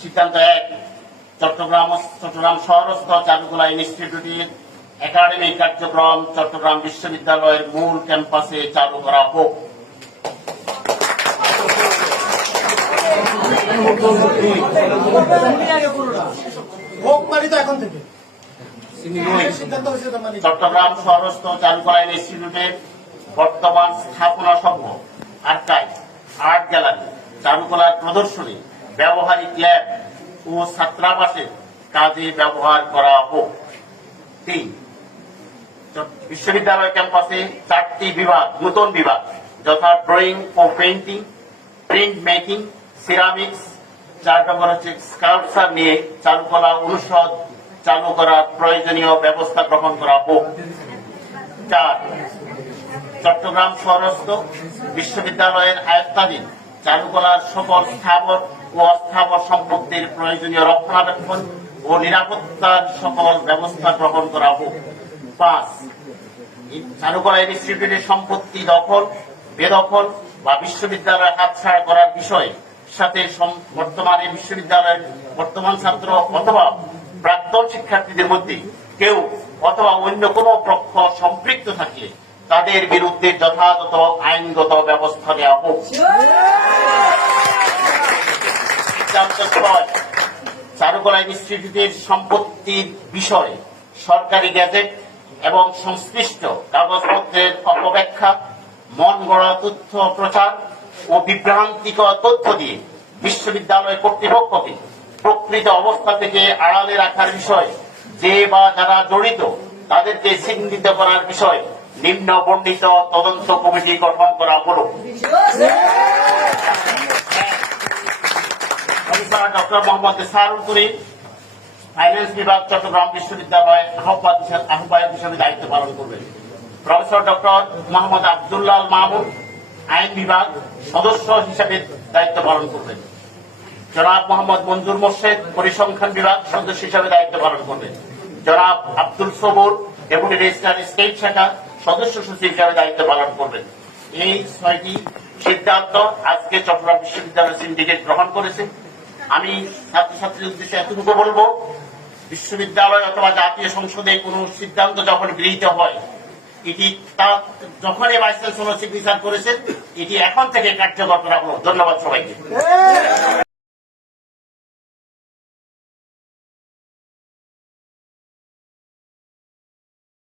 সিদ্ধান্ত এক চট্টগ্রাম চট্টগ্রাম শহরস্থ চারুকলা ইনস্টিটিউটের একাডেমিক কার্যক্রম চট্টগ্রাম বিশ্ববিদ্যালয়ের মূল ক্যাম্পাসে চালু করা হোক। মানি চট্টগ্রাম শহরস্থ চারুকলা ইনস্টিটিউটের বর্তমান স্থাপনা সমূহ আর্কাইভ আর্ট গ্যালারি চারুকলার প্রদর্শনী ব্যবহারিক ল্যাব ও ছাত্রাবাসের কাজে ব্যবহার করা হোক। তিন, বিশ্ববিদ্যালয় ক্যাম্পাসে চারটি বিভাগ, নতুন বিভাগ, যথা ড্রয়িং ও পেইন্টিং, প্রিন্ট মেকিং, সিরামিক্স, চার নম্বর হচ্ছে স্কাল্পচার নিয়ে চারুকলা অনুষদ চালু করার প্রয়োজনীয় ব্যবস্থা গ্রহণ করা হোক। চার, চট্টগ্রাম শহরস্থ বিশ্ববিদ্যালয়ের আয়ত্তাধীন চারুকলার সকল স্থাবর ও অস্থাবর সম্পত্তির প্রয়োজনীয় রক্ষণাবেক্ষণ ও নিরাপত্তার সকল ব্যবস্থা গ্রহণ করা হোক। পাঁচ চারুকলা ইনস্টিটিউটের সম্পত্তি দখল, বেদখল বা বিশ্ববিদ্যালয় হাতছাড়া করার বিষয়ে, সাথে বর্তমানে বিশ্ববিদ্যালয়ের বর্তমান ছাত্র অথবা প্রাক্তন শিক্ষার্থীদের মধ্যে কেউ অথবা অন্য কোনো পক্ষ সম্পৃক্ত থাকলে তাদের বিরুদ্ধে যথাযথ আইনগত ব্যবস্থা নেওয়া হোক। চারুকলা ইনস্টিটিউটের সম্পত্তির বিষয়ে সরকারি গ্যাজেট এবং সংশ্লিষ্ট কাগজপত্রের অপব্যাখ্যা, মন গড়া তথ্য প্রচার ও বিভ্রান্তিকর তথ্য দিয়ে বিশ্ববিদ্যালয় কর্তৃপক্ষকে প্রকৃত অবস্থা থেকে আড়ালে রাখার বিষয়ে যে বা যারা জড়িত, তাদেরকে চিহ্নিত করার বিষয়ে নিম্ন বর্ণিত তদন্ত কমিটি গঠন করা হলো। মাহমুদ আইন বিভাগ সদস্য হিসেবে দায়িত্ব পালন করবেন। জনাব মোহাম্মদ মঞ্জুর মোর্শেদ, পরিসংখ্যান বিভাগ সদস্য হিসেবে দায়িত্ব পালন করবেন। জনাব Abdul Sabur, deputy registrar state শাখা সদস্য সচিব হিসেবে দায়িত্ব পালন করবেন। এই ছয়টি সিদ্ধান্ত আজকে চট্টগ্রাম বিশ্ববিদ্যালয় সিন্ডিকেট গ্রহণ করেছে। আমি ছাত্রছাত্রীর উদ্দেশ্যে এতটুকু বলব, বিশ্ববিদ্যালয় অথবা জাতীয় সংসদে কোনো সিদ্ধান্ত যখন গৃহীত হয়, এটি তা যখনই ভাইস চ্যান্সেলর সিগনেচার করেছেন এটি এখন থেকে কার্যকর করা হলো। ধন্যবাদ সবাইকে।